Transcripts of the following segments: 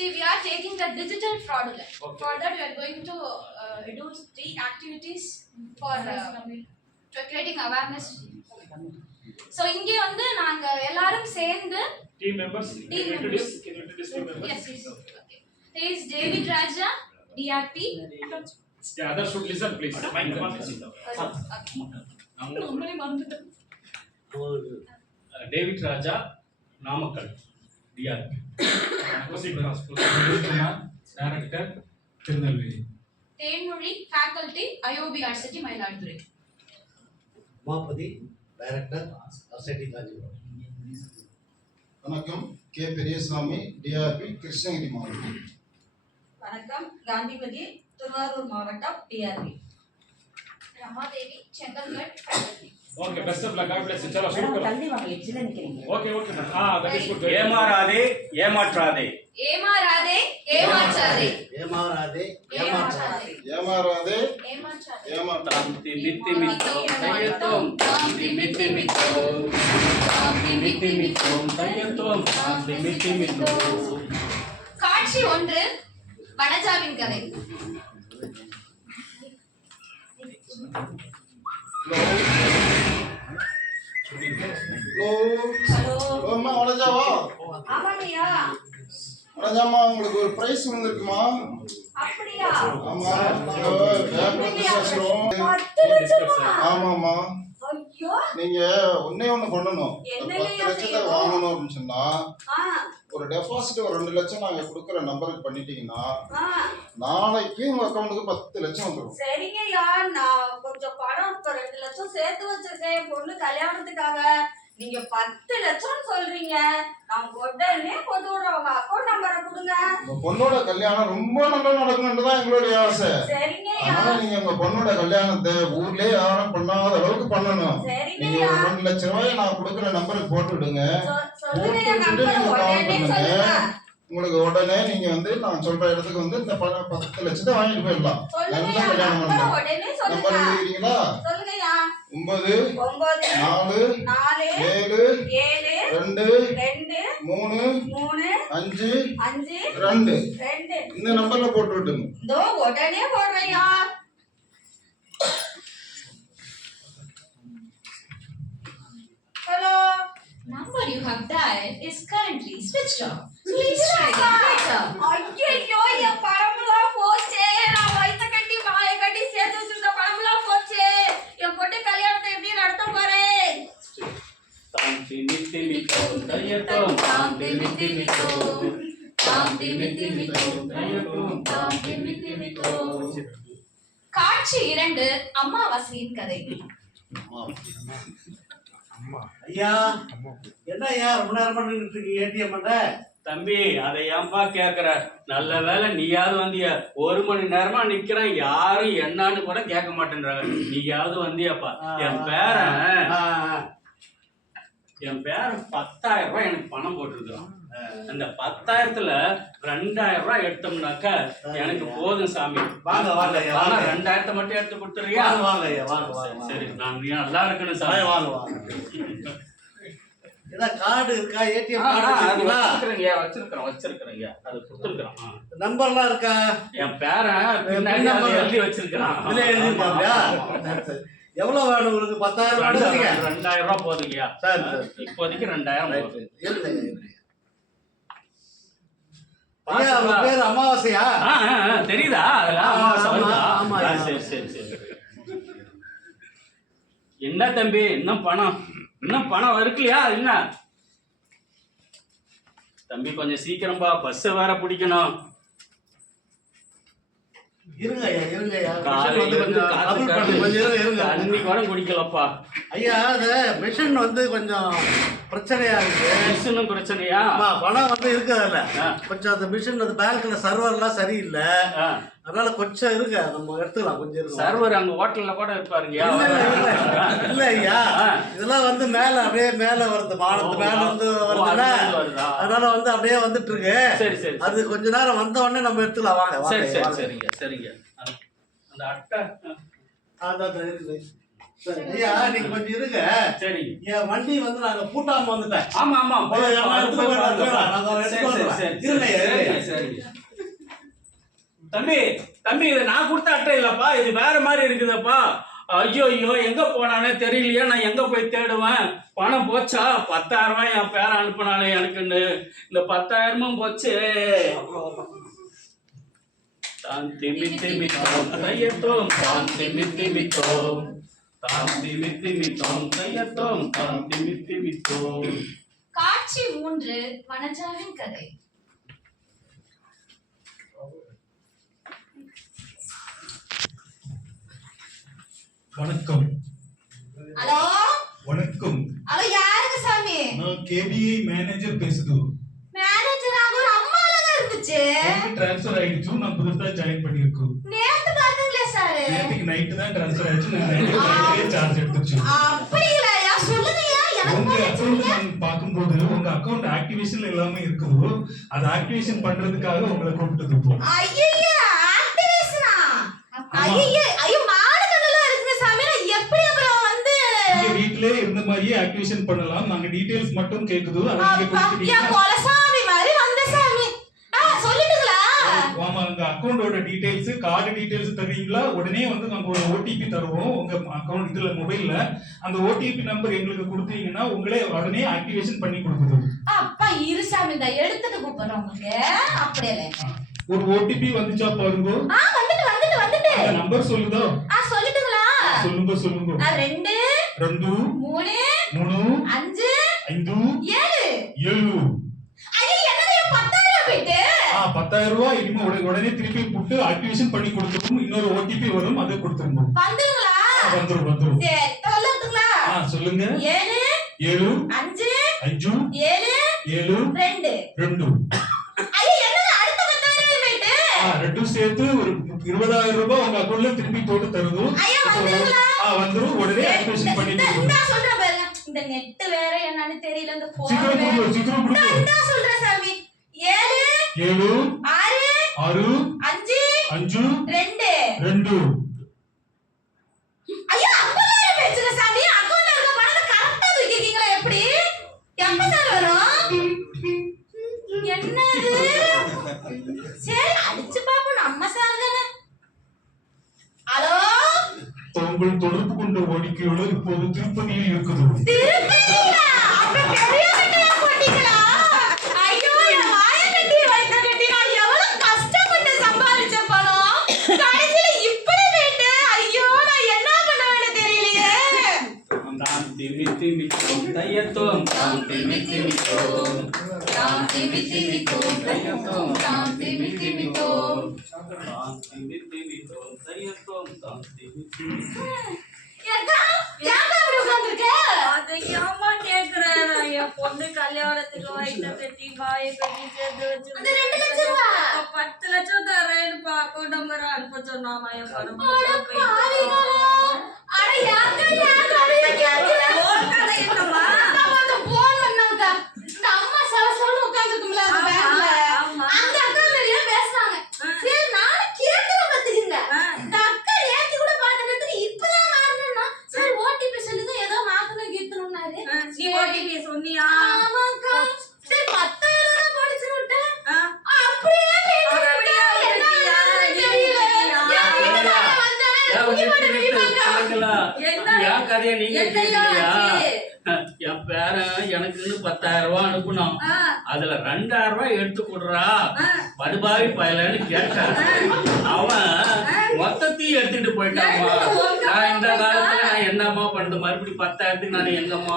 See, we are taking the digital fraudulent. Okay. For that, we are going to uh, do three activities for uh, to creating awareness. So இங்கே வந்து நாங்க எல்லாரும் சேர்ந்து Team members. Team can you members. introduce? Can you introduce team members? yes yes okay. There is David Raja, DRP. Yeah, others should listen, please. Mind Okay. மறந்துட்டோம் David Raja Namakkal DRP Proceed. director Tirunelveli Thenmozhi faculty IOB ஆர்சிட்டி Mayiladuthurai Umapathi director அசடி Kanchipuram வணக்கம் K Periyasamy TRP Krishnagiri மாவட்டம் வணக்கம் காந்திபதி திருவாரூர் மாவட்டம் DRP Ramadevi Chengalpattu faculty Okay, best of luck. God bless you. चलो शुरू करो. தள்ளி வாங்க எச்சில நிக்கிறீங்க Okay, okay. ma'am. Ah, that is good. Very good. ஏமாறாதே ஏமாற்றாதே ஏமாறாதே ஏமாற்றாதே ஏமாறாதே ஏமாற்றாதே ஏமாறாதே ஏமாற்றாதே ஏமாற்ற தாம் திமித்திமித்தோம் தையத்தோம் தாம் திமித்திமித்தோம் தாம் திமித்திமித்தோம் தையத்தோம் தாம் திமித்திமித்தோம் காட்சி ஒன்று வனஜாவின் கதை ஹலோ ஹலோ அம்மா ஆமாங்கய்யா. வணஜாம்மா உங்களுக்கு ஒரு பிரைஸ் வந்திருக்குமா? ஆமா ஐயோ நீங்க ஒண்ணே ஒண்ணு பண்ணணும் பத்து லட்சத்தை? வாங்கணும் அப்படின்னு சொன்னா ஒரு டெபாசிட் ஒரு ரெண்டு லட்சம் நாங்க கொடுக்குற நம்பருக்கு பண்ணிட்டீங்கன்னா நாளைக்கு உங்க அக்கௌண்ட்டுக்கு பத்து லட்சம் வந்துடும் சரிங்கய்யா நான் கொஞ்சம் பணம் ரெண்டு லட்சம் சேர்த்து வச்சிருக்கேன் பொண்ணு கல்யாணத்துக்காக. நீங்க பத்து லட்சம் சொல்றீங்க. நான் உடனே கொண்டு விடுறேன் உங்க அக்கௌண்ட் நம்பரை கொடுங்க. உங்க பொண்ணோட கல்யாணம் ரொம்ப நல்லா நடக்கணும்னு தான் எங்களுடைய ஆசை. சரிங்கய்யா. அதனால நீங்க உங்க பொண்ணோட கல்யாணத்தை ஊர்லயே யாரும் பண்ணாத அளவுக்கு பண்ணணும். நீங்க ஒரு ரெண்டு லட்சம் ரூபாய் நான் கொடுக்குற நம்பருக்கு போட்டு விடுங்க போட்டு நம்பரை நீங்க கால் பண்ணுங்க. உங்களுக்கு உடனே நீங்க வந்து நான் சொல்ற இடத்துக்கு வந்து இந்த ப- பத்து லட்சத்தை வாங்கிட்டு போயிடலாம். சொல்லுங்கய்யா. நல்ல கல்யாணம் பண்ணலாம். நம்பர் எழுதிக்கிறீங்களா ஒன்பது ஒன்பது நாலு நாலு ஏழு ஏழு ரெண்டு ரெண்டு மூணு மூணு அஞ்சு அஞ்சு ரெண்டு. ரெண்டு. இந்த நம்பர்ல போட்டு விட்டுங்க உடனே போடுறையா hello number you have dialed is currently switched off. ஐயோ என் போச்சே நான் கட்டி சேர்த்து போச்சே என் கல்யாணத்தை எப்படி தாம் தாம் காட்சி இரண்டு அம்மாவாசையின் கதை. ஐயா என்ன ஐயா ரொம்ப நேரமா நின்றுட்டு இருக்கீங்க ஏடிஎம் பண்ண தம்பி அதை ஏன்பா கேக்குற? நல்ல வேளை நீயாவது வந்தியா ஒரு மணி நேரமா நிக்கிறேன். யாரும் என்னன்னு கூட கேட்க மாட்டேன்றாங்க. நீயாவது வந்தியாப்பா. என் பேரன் என் பேரன் பத்தாயிரம் ரூபாய் எனக்கு பணம் போட்டிருக்கான் அந்த பத்தாயிரத்துல ரெண்டாயிரம் ரூபாய் எடுத்தோம்னாக்கா எனக்கு போதும் சாமி. வாங்க, வாங்க. ரெண்டாயிரத்தை மட்டும் எடுத்து கொடுத்துறியா வாங்க வாங்க சரி நான் நல்லா இருக்கணும் சாமி. வாங்க வாங்க. ஏதாவது கார்டு இருக்கா? ஏடிஎம் வச்சிருக்கிறேங்க வச்சிருக்கிறேன் வச்சிருக்கிறேங்க அது கொடுத்துருக்கிறேன். ஆ. நம்பர்லாம் இருக்கா? என் பேரன்? அதை எழுதி வச்சிருக்கிறான். இதுல சரி. எவ்வளவு வேணும் உங்களுக்கு? பத்தாயிரம் ரெண்டாயிரம் ரெண்டாயிரம் ரூபாய் போதுங்கய்யா சரி சரி. இப்போதைக்கு ரெண்டாயிரம் பேர் அமாவாசையா? ஆ, ஆ, ஆ, தெரியுதா? என்ன தம்பி? இன்னும் பணம்? இன்னும் பணம் வருக்கலையா என்ன? தம்பி கொஞ்சம் சீக்கிரம்பா பஸ் வேற பிடிக்கணும். இருங்க ஐயா இருங்க வந்து தண்ணி கூட குடிக்கலப்பா. ஐயா அது மிஷின் வந்து கொஞ்சம் பிரச்சனையா இருக்கு. மிஷினும் பிரச்சனையா? ஆமா, பணம் வந்து இருக்குதுல்ல ஆ. கொஞ்சம் அந்த மிஷின் அந்த பேங்க்ல சர்வர்லாம் சரியில்லை. அதனால கொஞ்சம் இருங்க நம்ம எடுத்துக்கலாம் கொஞ்சம் சர்வர் அங்க ஹோட்டல்ல கூட இருப்பாருங்க இல்ல, ஐயா. ஆ. இதெல்லாம் வந்து மேல அப்படியே மேல வருது மானத்து மேல வந்து ஓ, அது வருதுல்ல மேல வருதா? அதனால வந்து அப்படியே வந்துட்டு இருக்கு. சரி சரி அது கொஞ்ச நேரம் வந்த உடனே நம்ம எடுத்துக்கலாம் வாங்க சரி சரி. சரிங்க சரிங்க. அந்த அட்டை இருக்குது. சரி ஐயா நீங்க கொஞ்சம் இருங்க. சரிங்க என் வண்டி வந்து நாங்க பூட்டாம வந்துட்டேன். ஆமா ஆமா போய் எல்லாம் எடுத்து எடுத்துட்டு போய் போய் பாருங்க. நாங்க சரி, எடுத்துட்டு சரி, வந்துடுறோம். சரி, இருங்க, சரிங்க, இருங்க. சரிங்க. தம்பி தம்பி இது நான் கொடுத்த அட்டை இல்லைப்பா. இது வேற மாதிரி இருக்குதுப்பா. ஐயோ ஐயோ எங்க போனானே தெரியலையே. நான் எங்க போய் தேடுவேன்? பணம் போச்சா? பத்தாயிரம் ரூபாய் என் பேர அனுப்பினானே எனக்குன்னு. இந்த பத்தாயிரமும் போச்சு. தான் திமி திமித்தோம் தோம் தையத்தோம். தான் திமி திமித்தோம் தான் திமி திமித்தோம் தோம் தையத்தோம். தான் திமி திமித்தோம் காட்சி மூன்று வனஜாவின் கதை. வணக்கம். ஹலோ? வணக்கம். ஹலோ யாருங்க சாமி? நான் கேபிஐ மேனேஜர் பேசுது. மேனேஜர் ஆக ஒரு அம்மால இருந்துச்சு. ட்ரான்ஸ்ஃபர் ஆயிடுச்சு. நான் புதுசா ஜாயின் பண்ணிருக்கோம் நேத்து பாத்தீங்களே சாரு நேற்றுக்கு நைட்டு தான் ட்ரான்ஸ்ஃபர் ஆயிடுச்சு. நான் நைட்டு சார்ஜ் எடுத்துச்சு. அப்படிங்களா? யா சொல்லுங்கய்யா. எனக்கு உங்க. நான் பார்க்கும்போது உங்க அக்கௌண்ட் ஆக்டிவேஷன் எல்லாமே இருக்குது அது ஆக்டிவேஷன் பண்றதுக்காக உங்களை இப்போ ஐயையே, activation-ஆ? ஐயையே, ஐயோ, மானக்கண்ணெல்லாம் இருக்குங்க சாமி. நான் எப்படி அப்புறம் வந்து நீங்க வீட்லயே ஆக்டிவேஷன் பண்ணலாம் நாங்க டீடைல்ஸ் மட்டும் கேக்குது கொலசாமி மாதிரி வந்த சாமி. ஆ, சொல்லிட்டுங்களா? ஆமா உங்க அக்கௌண்டோட டீடைல்ஸ் கார்டு டீடைல்ஸ் தருவீங்களா உடனே வந்து நாங்க ஒரு ஓடிபி தருவோம் உங்க அக்கௌண்ட் இதுல மொபைல்ல அந்த ஓடிபி நம்பர் எங்களுக்கு கொடுத்தீங்கன்னா உங்களே உடனே ஆக்டிவேஷன் பண்ணி கொடுக்குது அப்பா, இரு சாமி, இந்த எடுத்துட்டு கூப்பிடுறேன் உங்களுக்கு. அப்படியே. ஒரு ஓடிபி வந்துச்சா பாருங்க ஆ, வந்துட்டு, வந்துட்டு, வந்துட்டு. நம்பர் சொல்லுதா ஆ, சொல்லிட்டுங்களா? சொல்லுங்க சொல்லுங்க ஆ, ரெண்டு ரெண்டு மூணு மூணு அஞ்சு ஐந்து ஏழு ஏழு ஐயோ என்னங்க என் பத்தாயிரம் போயிட்டு ஆ பத்தாயிரம் ரூபாய் இனிமே உடனே திருப்பி போட்டு ஆக்டிவேஷன் பண்ணி கொடுத்துரும் இன்னொரு ஓடிபி வரும் அதை ஆ, வந்துரும் வந்துரும். ஆ சொல்லுங்க. ஏழு ஏழு அஞ்சு அஞ்சு ஏழு ஏழு ரெண்டு. ரெண்டு. ரெண்டும் சேர்த்து ஒரு இருபதாயிரம் ரூபாய் உங்க அக்கௌண்ட்ல திருப்பி போட்டு? ஆ வந்துரும். உடனே ஆக்டிவேஷன் பண்ணி இந்த நெட் வேற என்னன்னு தெரியல இந்த போன் சீக்கிரம் சீக்கிரம் சொல்றேன் சாமி. ஏழு ஏழு ஆறு அஞ்சு அஞ்சு ரெண்டு. ரெண்டு. ஐயோ சாமி. அக்கௌண்ட்ல இருக்க பணத்தை கரெக்டா தூக்கிருக்கீங்களா எப்படி? எப்ப சார் வரும்? என்னது? சரி அடிச்சு பாப்போம் நம்ம சார் தானே. ஹலோ? உங்கள் தொடர்பு கொண்ட வாடிக்கையாளர் இப்போது திருப்பதியில் இருக்குது திருப்பதியா அப்ப பெரிய கட்டையா போட்டீங்களா ஐயோ என் வாயை கட்டி வைத்த கட்டி நான் எவ்வளவு கஷ்டப்பட்டு சம்பாதிச்ச பணம் கடைசியில இப்படி போயிட்டு ஐயோ நான் என்ன பண்ணுவேன்னு தெரியலையே திமி திமி தையத்தோம் தாம் திமி திமி தாம் திமி திமி தையத்தோம் தாம் திமி திமி தாம் திமி திமி தையத்தோம் தாம் திமி திமி அதை பொண்ணு கல்யாணத்துக்கு வயித்தை கட்டி, வாயை சேர்த்து வச்சு பத்து லட்சம் தரேன்னு பா, நம்பர் அனுப்ப சொன்னாமா என் பணம் அட போச்சா பாவிகளா. போயிட்டு. அட ஏக்கா, ஏன் கதையை கேட்கிற? உன் கதை என்னம்மா? அக்கா வந்து phone பண்ணாங்கக்கா. இந்த அம்மா சவசவன்னு உட்கார்ந்திருக்கும்ல அந்த ஆமா, பேங்க்ல. ஆமா. அந்த அக்கா மாதிரியே பேசுனாங்க. சரி, நானும் கேட்கிறேன் பாத்துக்கங்க. ஆ. இந்த அக்கா நேத்து கூட பார்த்துக்கிறதுக்கு இப்பதான் மாறினா சரி ஓடிபி சொல்லுங்க ஏதோ மாத்தணும் கீத்தணும்னாரு ஆ, நீ OTP சொன்னியா? ஆமாக்கா சரி பத்தாயிரம் ரூபாய் போடுச்சு விட்டேன் ஆ, அப்படியே போயிட்டு அப்படியே விட்டா, என்ன விட்டுட்டியா? ஆகுதுன்னு தெரியல. நீ என் வீட்டுக்காரங்க வந்தாலே ஏன் துணி போட விட்டு விட்டு முடியுமாக்கா? சொல்லுங்களா? என்ன? என் கதையை நீங்க? என் பேரன் எனக்குன்னு பத்தாயிரம் ரூபாய் அனுப்பணும் அதுல ரெண்டாயிரம் ரூபாய் எடுத்து கொடுறா. படுபாவி பயலன்னு கேட்டான் அவன் மொத்தத்தையும் எடுத்துட்டு போயிட்டாமா நான் இந்த காலத்துல நான் என்னம்மா பண்றது மறுபடியும் பத்தாயிரத்துக்கு நான் எங்கம்மா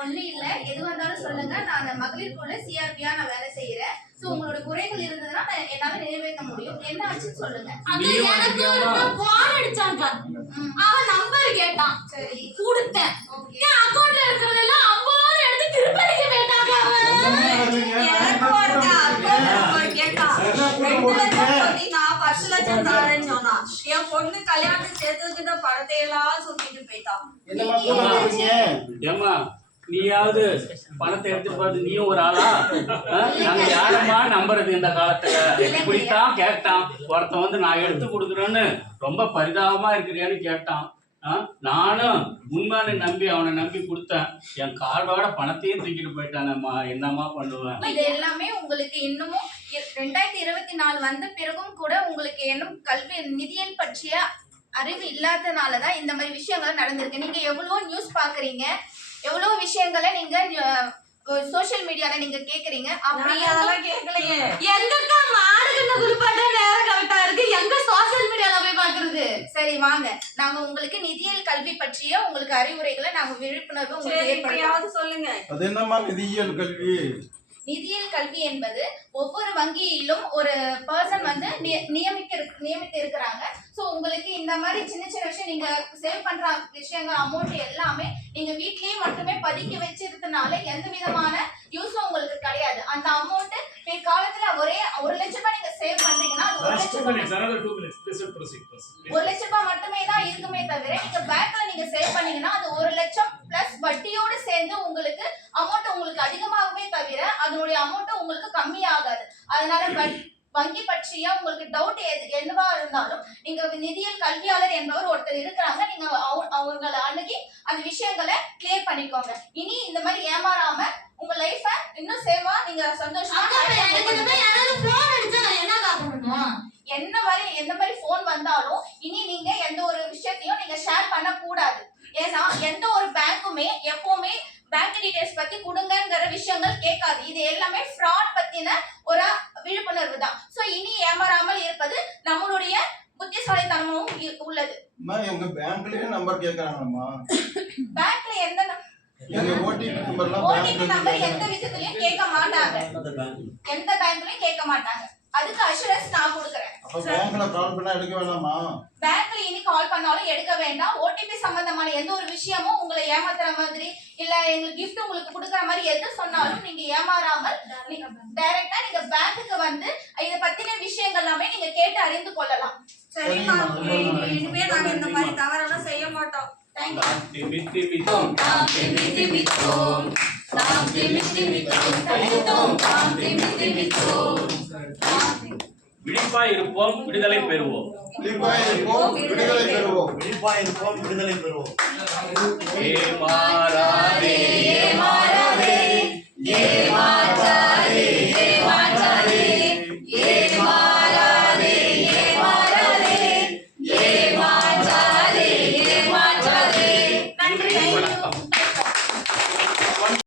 ஒண்ணு இல்ல சொல்லுங்க. நான் அந்த மகளிர் குழுல சிஆர்பியா நான் வேலை செய்யறேன். சோ உங்களோட குறைகள் இருந்ததுன்னா நான் என்னால நிறைவேற்ற முடியும். என்ன ஆச்சுன்னு சொல்லுங்க. அது எனக்கு அவன் நம்பர் கேட்டான். சரி. கொடுத்தேன். என் அக்கவுண்ட்ல இருக்கிறதெல்லாம் அம்மான்னு எடுத்து திருப்பி அடிக்க வேண்டாங்க பத்து லட்சம் தரேன்னு சொன்னான். என் பொண்ணு கல்யாணத்துக்கு சேர்த்ததுக்கிட்ட பணத்தை எல்லாம் சுத்திட்டு போயிட்டான். நீயாவது பணத்தை எடுத்து போறது நீயும் ஒரு ஆளா? நாங்க யாரம்மா நம்புறது இந்த காலத்துல? இப்படித்தான் கேட்டான். ஒருத்தன் வந்து நான் எடுத்து கொடுக்குறேன்னு ரொம்ப பரிதாபமா இருக்கிறியான்னு கேட்டான். ஆ? நானும் உண்மையான நம்பி அவனை நம்பி கொடுத்தேன். என் கார்டோட பணத்தையும் தூக்கிட்டு போயிட்டானம்மா. என்னம்மா பண்ணுவேன்? இது எல்லாமே உங்களுக்கு இன்னமும் ரெண்டாயிரத்தி இருபத்தி நாலு வந்த பிறகும் கூட உங்களுக்கு இன்னும் கல்வி நிதியியல் பற்றிய அறிவு இல்லாதனாலதான் இந்த மாதிரி விஷயங்கள் நடந்திருக்கு. நீங்க எவ்வளவோ நியூஸ் பாக்குறீங்க எவ்வளவோ விஷயங்களை நீங்க சோஷியல் மீடியால நீங்க கேக்குறீங்க? அப்படியே அதெல்லாம் கேட்கலையே எங்கக்கா குளிப்பாட்ட நேரம் கரெக்டா இருக்கு? எங்க சோசியல் மீடியால போய் பாக்குறது? சரி வாங்க. நாங்க உங்களுக்கு நிதியியல் கல்வி பற்றிய உங்களுக்கு அறிவுரைகளை நாங்க விழிப்புணர்வு உங்களுக்கு சொல்லுங்க. அது என்னம்மா நிதியியல் கல்வி? நிதியியல் கல்வி என்பது ஒவ்வொரு வங்கியிலும் ஒரு பர்சன் வந்து நியமிக்க இருக்கு- நியமித்து இருக்கிறாங்க. ஸோ உங்களுக்கு இந்த மாதிரி சின்ன சின்ன விஷயம் நீங்க சேவ் பண்ற விஷயங்கள் அமௌண்ட் எல்லாமே நீங்க வீட்லயே மட்டுமே பதுக்கி வச்சிருந்தனால எந்த விதமான யூஸும் உங்களுக்கு கிடையாது. அந்த அமௌண்ட் பிற்காலத்துல ஒரே ஒரு லட்சம் ரூபாய் சேவ் பண்றீங்கன்னா அது ஒரு லட்சம். ஒரு லட்சம் ரூபாய் மட்டுமே தான் இருக்குமே தவிர நீங்க பேங்க்ல நீங்க சேவ் பண்ணீங்கன்னா அது ஒரு லட்சம் பிளஸ் வட்டியோடு சேர்ந்து உங்களுக்கு அமௌண்ட் உங்களுக்கு அதிகமாகவே தவிர அதனுடைய அமௌண்ட் உங்களுக்கு கம்மியாகாது. அதனால வங்கி பற்றிய உங்களுக்கு டவுட் எது என்னவா இருந்தாலும் நீங்க நிதியியல் கல்வியாளர் என்பவர் ஒருத்தர் இருக்கிறாங்க நீங்க அவ- அவங்கள அணுகி அந்த விஷயங்களை கிளியர் பண்ணிக்கோங்க. இனி இந்த மாதிரி ஏமாறாம உங்க லைஃப இன்னும் சேவா நீங்க சந்தோஷமா யாராவது போன் அடிச்சா நான் என்னக்கா பண்ணணும் என்ன மாதிரி எந்த மாதிரி ஃபோன் வந்தாலும் இனி நீங்க எந்த ஒரு விஷயத்தையும் நீங்க ஷேர் பண்ண கூடாது ஏன்னா எந்த ஒரு பேங்க்குமே எப்பவுமே பேங்க் டீடைல்ஸ் பத்தி கொடுங்கங்கிற விஷயங்கள் கேட்காது. இது எல்லாமே ஃப்ராட் பத்தின ஒரு விழிப்புணர்வு தான். சோ இனி ஏமாறாமல் இருப்பது நம்மளுடைய புத்திசாலித்தனமும் உள்ளது. பேங்க்லயே நம்பர் கேக்குறாங்கம்மா எங்க ஓடிபி நம்பர்லாம் ஓடிபி நம்பர் எந்த விஷயத்துலயும் கேட்க மாட்டாங்க. எந்த பேங்க்லயும் கேட்க மாட்டாங்க. அதுக்கு அஷூரன்ஸ் நான் கொடுக்குறேன். அப்ப பேங்க்ல கால் பண்ணா எடுக்க வேணாமா? பேங்க்ல இனி கால் பண்ணாலும் எடுக்க வேண்டாம். ஓடிபி சம்பந்தமான எந்த ஒரு விஷயமும் உங்களை ஏமாத்துற மாதிரி இல்ல எங்களுக்கு gift உங்களுக்கு கொடுக்குற மாதிரி எது சொன்னாலும் நீங்க ஏமாறாமல் டைரக்டா நீங்க பேங்க்குக்கு வந்து இத பத்தின விஷயங்கள் எல்லாமே நீங்க கேட்டு அறிந்து கொள்ளலாம். இனி- இனிமே நாங்க இந்த மாதிரி தவறெல்லாம் செய்ய மாட்டோம். சாந்தி மித்தி மித்தோம் சாந்தி மித்தி மித்தோம் சாந்தி மித்தி மித்தோம் தைத்தோம் சாந்தி மித்தி மித்தோம் விழிப்பாய் இருப்போம் விடுதலை பெறுவோம். விழிப்பாய் இருப்போம் விடுதலை பெறுவோம். விழிப்பாய் இருப்போம் விடுதலை பெறுவோம்